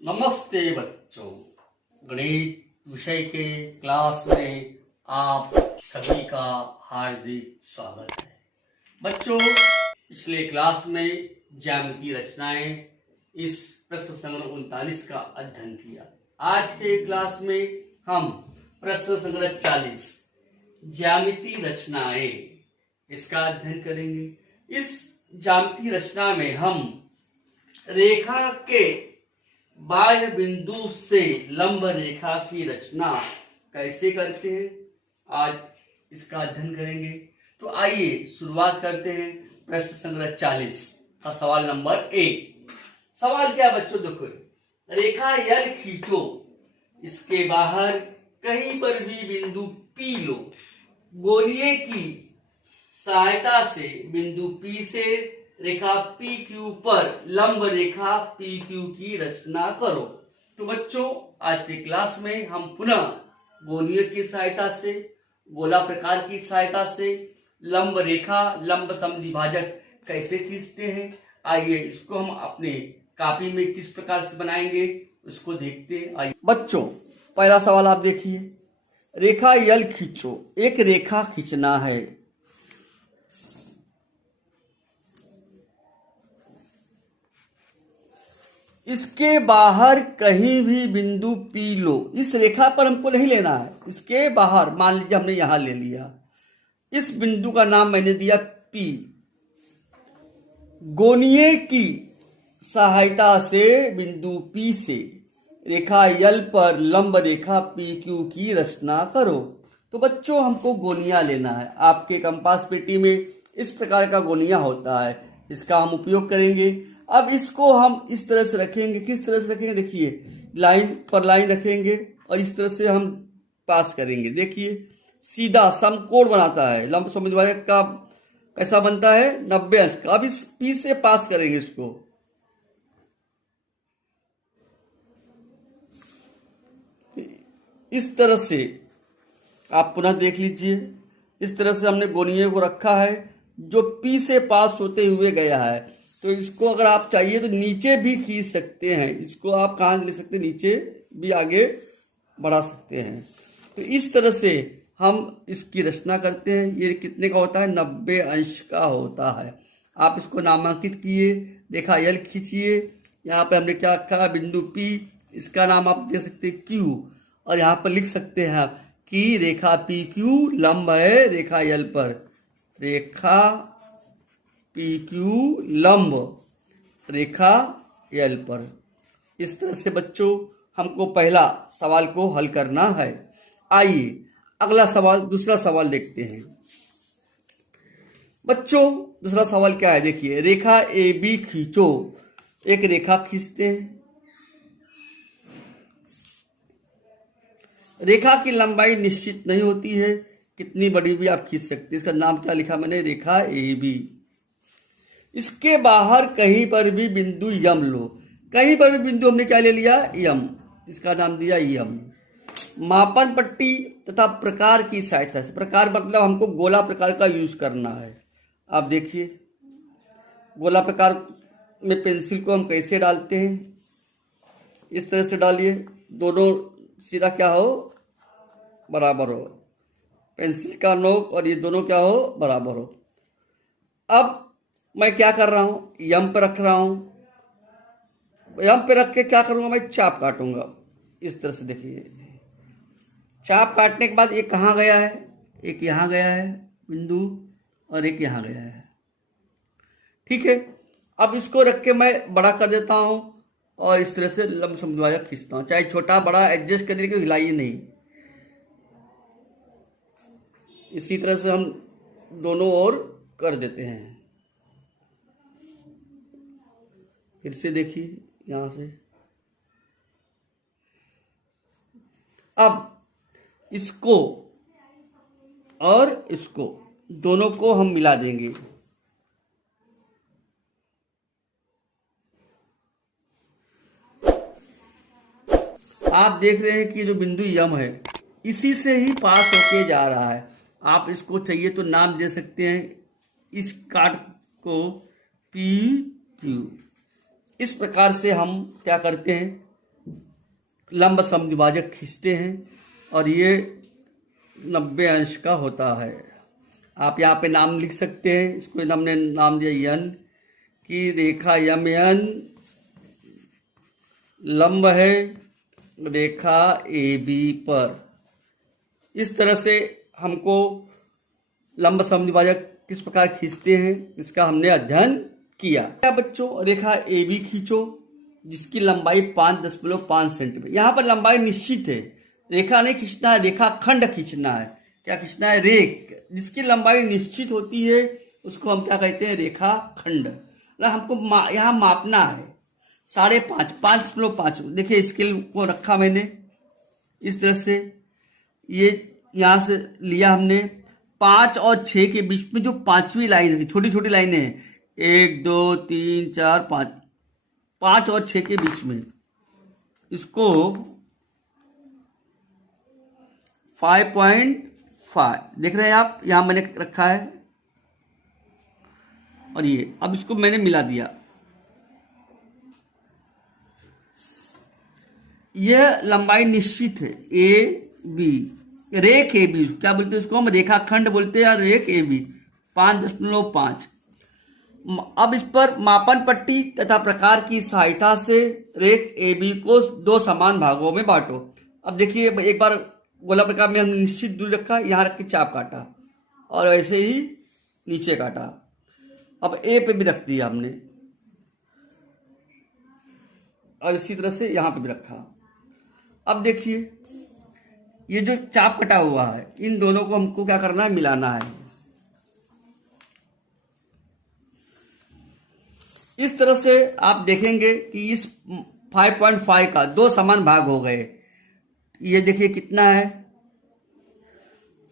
नमस्ते बच्चों, गणित विषय के क्लास में आप सभी का हार्दिक स्वागत है। बच्चों, पिछले क्लास में ज्यामितीय रचनाएं इस प्रश्न संग्रह 39 का अध्ययन किया। आज के क्लास में हम प्रश्न संग्रह 40 ज्यामितीय रचनाएं इसका अध्ययन करेंगे। इस ज्यामितीय रचना में हम रेखा के बाह्य बिंदु से लंब रेखा की रचना कैसे करते हैं, आज इसका अध्ययन करेंगे। तो आइए शुरुआत करते हैं प्रश्न संग्रह 40 का सवाल नंबर 1। सवाल क्या बच्चों, देखो, रेखा यल खींचो, इसके बाहर कहीं पर भी बिंदु P लो, गोलीय की सहायता से बिंदु P से रेखा PQ पर लंब रेखा PQ की रचना करो। तो बच्चों, आज के क्लास में हम पुनः गोलीय की सहायता से, गोला प्रकार की सहायता से लंब रेखा, लंब समद्विभाजक कैसे खींचते हैं, आइए इसको हम अपने कॉपी में किस प्रकार से बनाएंगे उसको देखते हैं। आइए बच्चों, पहला सवाल आप देखिए, रेखा यल खींचो, एक रेखा खींचना है। इसके बाहर कहीं भी बिंदु P लो, इस रेखा पर हमको नहीं लेना है, इसके बाहर मान लीजिए हमने यहां ले लिया, इस बिंदु का नाम मैंने दिया P। गोलीय की सहायता से बिंदु P से रेखा यल पर लंब रेखा PQ की रचना करो। तो बच्चों, हमको गोलियां लेना है। आपके कंपास पेटी में इस प्रकार का गोलियां होता है, इसका हम उपयोग करेंगे। अब इसको हम इस तरह से रखेंगे, किस तरह से रखेंगे, देखिए लाइन पर लाइन रखेंगे और इस तरह से हम पास करेंगे। देखिए सीधा समकोण बनाता है, लंब समद्विभाजक का कैसा बनता है, 90 अंश का। अब इस P से पास करेंगे इसको, इस तरह से आप पुनः देख लीजिए। इस तरह से हमने गोलीय को रखा है जो P से पास होते हुए गया है। तो इसको अगर आप चाहिए तो नीचे भी खींच सकते हैं, इसको आप कहाँ ले सकते हैं, नीचे भी आगे बढ़ा सकते हैं। तो इस तरह से हम इसकी रचना करते हैं। ये कितने का होता है, 90 अंश का होता है। आप इसको नामांकित किए, रेखा यल खींचिए, यहाँ पे हमने क्या रखा, बिंदु P, इसका नाम आप दे सकते हैं Q, और यहाँ पर लिख सकते हैं आप कि रेखा PQ लंब है रेखा यल पर, रेखा PQ लंब रेखा यल पर। इस तरह से बच्चों हमको पहला सवाल को हल करना है। आइए अगला सवाल, दूसरा सवाल देखते हैं। बच्चों, दूसरा सवाल क्या है, देखिए, रेखा AB खींचो, एक रेखा खींचते हैं। रेखा की लंबाई निश्चित नहीं होती है, कितनी बड़ी भी आप खींच सकते हैं। इसका नाम क्या लिखा मैंने, रेखा AB। इसके बाहर कहीं पर भी बिंदु यम लो, कहीं पर भी बिंदु हमने क्या ले लिया, यम, इसका नाम दिया यम। मापन पट्टी तथा प्रकार की सहायता से, प्रकार मतलब हमको गोला प्रकार का यूज करना है। आप देखिए गोला प्रकार में पेंसिल को हम कैसे डालते हैं, इस तरह से डालिए, दोनों सिरा क्या हो, बराबर हो, पेंसिल का नोक और ये दोनों क्या हो, बराबर हो। अब मैं क्या कर रहा हूं, यम पे रख रहा हूं, यम पे रख के क्या करूंगा, मैं चाप काटूंगा। इस तरह से देखिए, चाप काटने के बाद एक कहाँ गया है, एक यहां गया है बिंदु और एक यहां गया है, ठीक है। अब इसको रख के मैं बड़ा कर देता हूं और इस तरह से लंब समद्विभाजक खींचता हूं, चाहे छोटा बड़ा एडजस्ट करने के, हिलाइए नहीं। इसी तरह से हम दोनों ओर कर देते हैं। फिर से देखिए यहां से, अब इसको और इसको दोनों को हम मिला देंगे। आप देख रहे हैं कि जो बिंदु यम है इसी से ही पास होके जा रहा है। आप इसको चाहिए तो नाम दे सकते हैं, इस काट को पी क्यू। इस प्रकार से हम क्या करते हैं, लंब समद्विभाजक खींचते हैं और ये 90 अंश का होता है। आप यहाँ पे नाम लिख सकते हैं, इसको हमने नाम दिया यन, की रेखा यम एन लंब है रेखा ए बी पर। इस तरह से हमको लंब समद्विभाजक किस प्रकार खींचते हैं इसका हमने अध्ययन किया। क्या बच्चों, रेखा ए बी खींचो जिसकी लंबाई 5.5 सेंटीमीटर। यहाँ पर लंबाई निश्चित है, रेखा नहीं खींचना है, रेखा खंड खींचना है। क्या खींचना है, रेख जिसकी लंबाई निश्चित होती है उसको हम क्या कहते हैं, रेखा खंड। हमको यहाँ मापना है 5.5, 5.5। देखिए स्केल को रखा मैंने इस तरह से, ये यहाँ से लिया हमने 5 और 6 के बीच में जो 5वीं लाइन है, छोटी छोटी लाइनें हैं, 1 2 3 4 5, 5 और 6 के बीच में, इसको 5.5 देख रहे हैं आप, यहां मैंने रखा है। और ये अब इसको मैंने मिला दिया। यह लंबाई निश्चित है ए बी, रेख ए बी क्या बोलते हैं, उसको हम रेखाखंड बोलते हैं या रेख ए बी 5.5। अब इस पर मापन पट्टी तथा प्रकार की सहायता से रेख ए बी को 2 समान भागों में बांटो। अब देखिए एक बार गोला प्रकार में हमने निश्चित दूरी रखा, यहाँ रख के चाप काटा और ऐसे ही नीचे काटा। अब ए पे भी रख दिया हमने और इसी तरह से यहाँ पे भी रखा। अब देखिए ये जो चाप कटा हुआ है, इन दोनों को हमको क्या करना है, मिलाना है। इस तरह से आप देखेंगे कि इस 5.5 का 2 समान भाग हो गए। ये देखिए कितना है,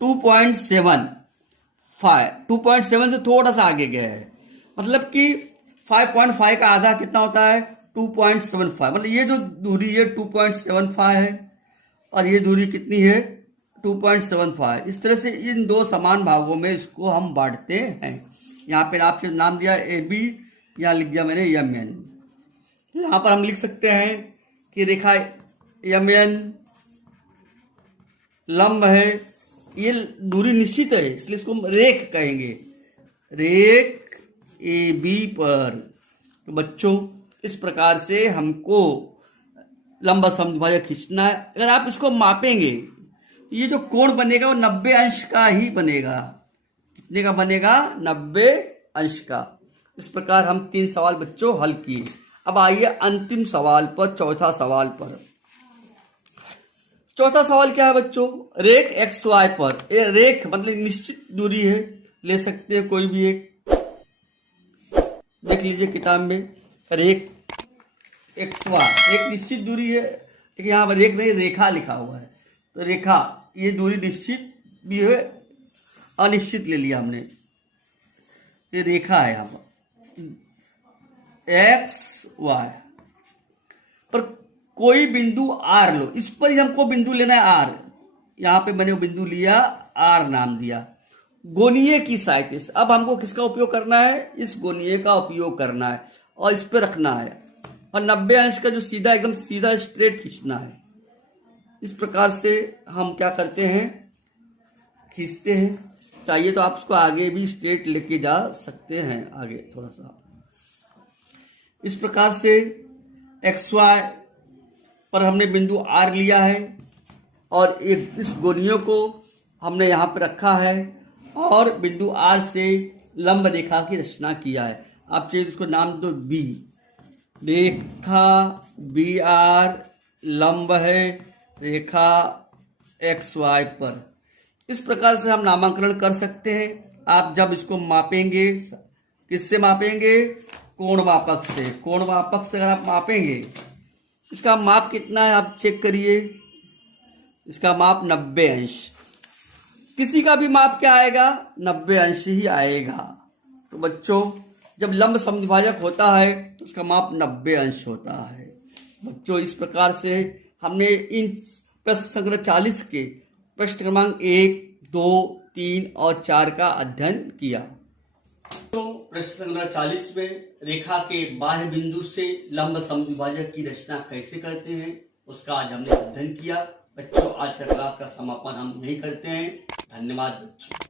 2.75। 2.7 से थोड़ा सा आगे गया है, मतलब कि 5.5 का आधा कितना होता है, 2.75। मतलब ये जो दूरी है 2.75 है और ये दूरी कितनी है, 2.75। इस तरह से इन 2 समान भागों में इसको हम बांटते हैं। यहाँ पे आपसे नाम दिया ए बी, यहाँ लिख दिया मैंने यम एन। यहाँ पर हम लिख सकते हैं कि रेखा यम एन लंब है, ये दूरी निश्चित है इसलिए इसको हम रेख कहेंगे, रेख ए बी पर। तो बच्चों इस प्रकार से हमको लंब समद्विभाजक खींचना है। अगर आप इसको मापेंगे ये जो कोण बनेगा वो 90 अंश का ही बनेगा। कितने का बनेगा, 90 अंश का। इस प्रकार हम 3 सवाल बच्चों हल किए। अब आइए अंतिम सवाल पर, चौथा सवाल पर। चौथा सवाल क्या है बच्चों, रेख एक्स वाई पर। रेख मतलब निश्चित दूरी है, ले सकते हैं कोई भी एक, देख लीजिए किताब में, रेख एक्स वाई एक निश्चित दूरी है, लेकिन यहाँ पर रेख नहीं रेखा लिखा हुआ है। तो रेखा ये दूरी निश्चित भी है, अनिश्चित ले लिया हमने। ये रेखा है यहाँ पर एक्स वाई पर कोई बिंदु आर लो, इस पर ही हमको बिंदु लेना है आर। यहाँ पे मैंने बिंदु लिया, आर नाम दिया। गोनीय की सहायता से अब हमको किसका उपयोग करना है, इस गोनीय का उपयोग करना है और इस पे रखना है और 90 अंश का जो सीधा एकदम सीधा स्ट्रेट खींचना है। इस प्रकार से हम क्या करते हैं, खींचते हैं। चाहिए तो आप उसको आगे भी स्ट्रेट लेके जा सकते हैं, आगे थोड़ा सा। इस प्रकार से एक्स वाई पर हमने बिंदु आर लिया है और एक इस गोनियों को हमने यहाँ पर रखा है और बिंदु आर से लंब रेखा की रचना किया है। आप चाहिए इसको नाम दो बी। रेखा बी आर लंब है रेखा एक्स वाई पर। इस प्रकार से हम नामांकन कर सकते हैं। आप जब इसको मापेंगे, किससे मापेंगे, कोण मापक से। कोण मापक से अगर आप मापेंगे, इसका माप कितना है आप चेक करिए, इसका माप 90 अंश। किसी का भी माप क्या आएगा, 90 अंश ही आएगा। तो बच्चों जब लंब समद्विभाजक होता है तो उसका माप 90 अंश होता है। बच्चों इस प्रकार से हमने इन प्रश्न संख्या 40 के प्रश्न क्रमांक 1, 2, 3 और 4 का अध्ययन किया। तो प्रश्न संख्या 40 में रेखा के बाह्य बिंदु से लंब समद्विभाजक की रचना कैसे करते हैं उसका आज हमने अध्ययन किया। बच्चों, आज का क्लास का समापन हम यही करते हैं। धन्यवाद बच्चों।